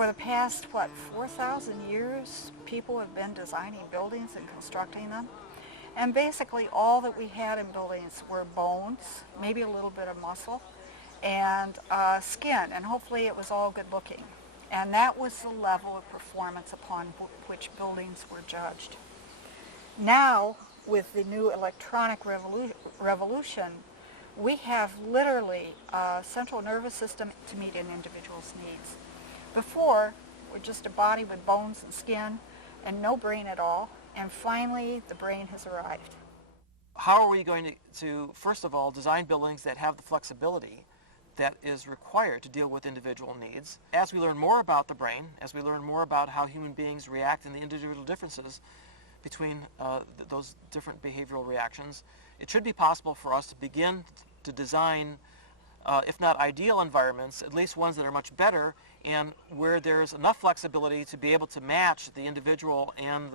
For the past, 4,000 years, people have been designing buildings and constructing them. And basically all that we had in buildings were bones, maybe a little bit of muscle, and skin, and hopefully it was all good looking. And that was the level of performance upon which buildings were judged. Now, with the new electronic revolution, we have literally a central nervous system to meet an individual's needs. Before, we're just a body with bones and skin and no brain at all, and finally the brain has arrived. How are we going to first of all, design buildings that have the flexibility that is required to deal with individual needs? As we learn more about the brain, as we learn more about how human beings react and the individual differences between those different behavioral reactions, it should be possible for us to begin to design, if not ideal environments, at least ones that are much better and where there's enough flexibility to be able to match the individual and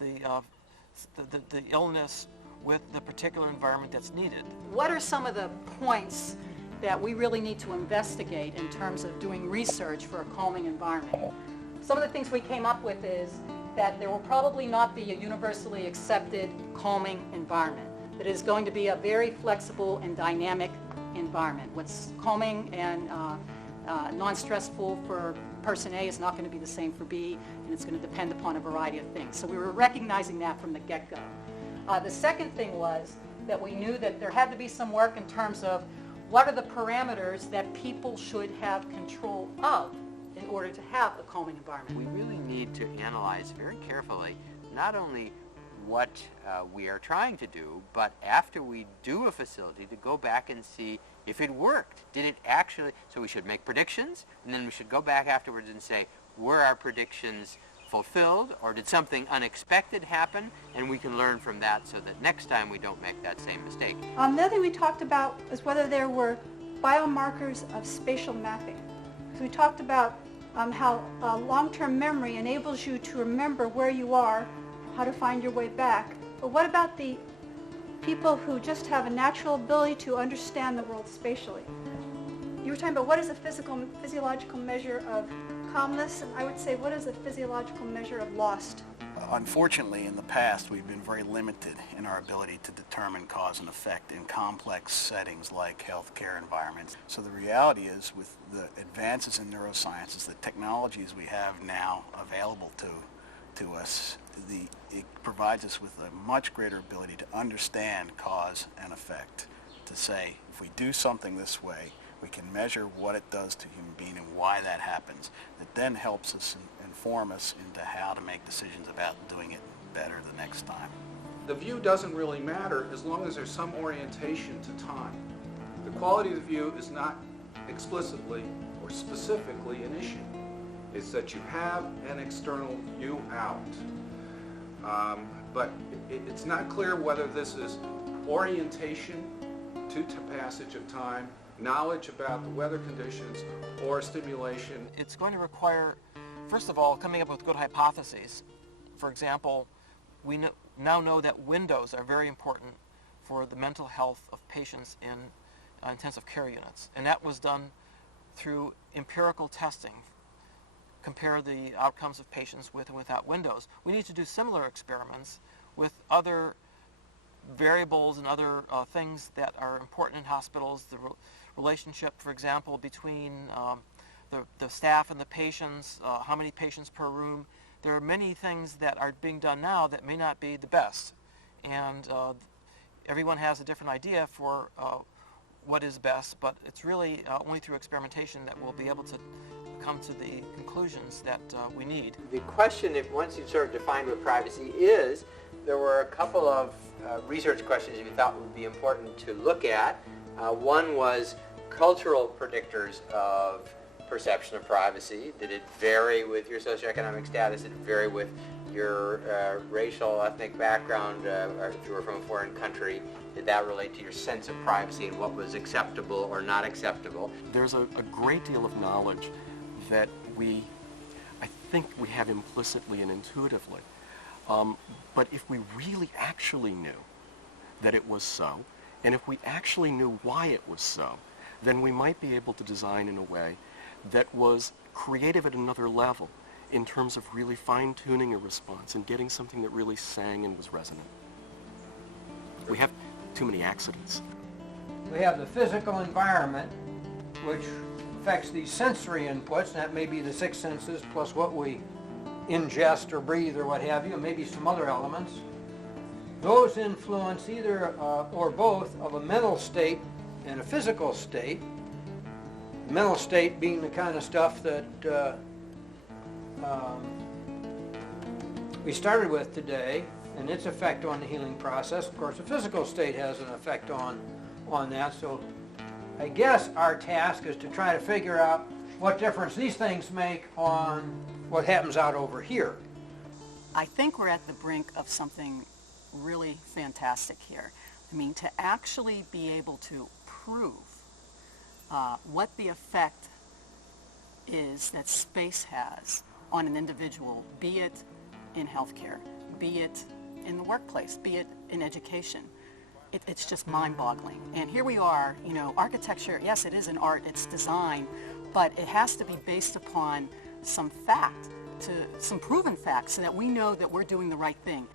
the illness with the particular environment that's needed. What are some of the points that we really need to investigate in terms of doing research for a calming environment? Some of the things we came up with is that there will probably not be a universally accepted calming environment. That it is going to be a very flexible and dynamic environment. What's calming and non-stressful for person A is not going to be the same for B, and it's going to depend upon a variety of things. So we were recognizing that from the get-go. The second thing was that we knew that there had to be some work in terms of what are the parameters that people should have control of in order to have a calming environment. We really need to analyze very carefully not only what we are trying to do, but after we do a facility to go back and see if it worked. Did it actually, so we should make predictions, and then we should go back afterwards and say, were our predictions fulfilled, or did something unexpected happen, and we can learn from that so that next time we don't make that same mistake. The other thing we talked about was whether there were biomarkers of spatial mapping. So we talked about how long-term memory enables you to remember where you are, how to find your way back. But what about the people who just have a natural ability to understand the world spatially? You were talking about what is a physiological measure of calmness, and I would say what is a physiological measure of lost? Unfortunately, in the past, we've been very limited in our ability to determine cause and effect in complex settings like healthcare environments. So the reality is, with the advances in neurosciences, the technologies we have now available to us, it provides us with a much greater ability to understand cause and effect, to say, if we do something this way, we can measure what it does to a human being and why that happens. That then helps us inform us into how to make decisions about doing it better the next time. The view doesn't really matter as long as there's some orientation to time. The quality of the view is not explicitly or specifically an issue. It's that you have an external view out. But it's not clear whether this is orientation to passage of time, knowledge about the weather conditions, or stimulation. It's going to require, first of all, coming up with good hypotheses. For example, we now know that windows are very important for the mental health of patients in intensive care units. And that was done through empirical testing. Compare the outcomes of patients with and without windows. We need to do similar experiments with other variables and other things that are important in hospitals. The relationship, for example, between the staff and the patients, how many patients per room. There are many things that are being done now that may not be the best. And everyone has a different idea for what is best, but it's really only through experimentation that we'll be able to come to the conclusions that we need. The question, if once you sort of defined what privacy is, there were a couple of research questions you thought would be important to look at. One was cultural predictors of perception of privacy. Did it vary with your socioeconomic status? Did it vary with your racial, ethnic background, or if you were from a foreign country? Did that relate to your sense of privacy and what was acceptable or not acceptable? There's a great deal of knowledge that I think we have implicitly and intuitively. But if we really actually knew that it was so, and if we actually knew why it was so, then we might be able to design in a way that was creative at another level in terms of really fine-tuning a response and getting something that really sang and was resonant. We have too many accidents. We have the physical environment, which affects these sensory inputs, and that may be the 6 senses plus what we ingest or breathe or what have you, and maybe some other elements. Those influence either or both of a mental state and a physical state. Mental state being the kind of stuff that we started with today, and its effect on the healing process. Of course, the physical state has an effect on that, so I guess our task is to try to figure out what difference these things make on what happens out over here. I think we're at the brink of something really fantastic here. I mean, to actually be able to prove what the effect is that space has on an individual, be it in healthcare, be it in the workplace, be it in education. It's just mind-boggling. And here we are, you know, architecture, yes, it is an art, it's design, but it has to be based upon some fact, some proven facts, so that we know that we're doing the right thing.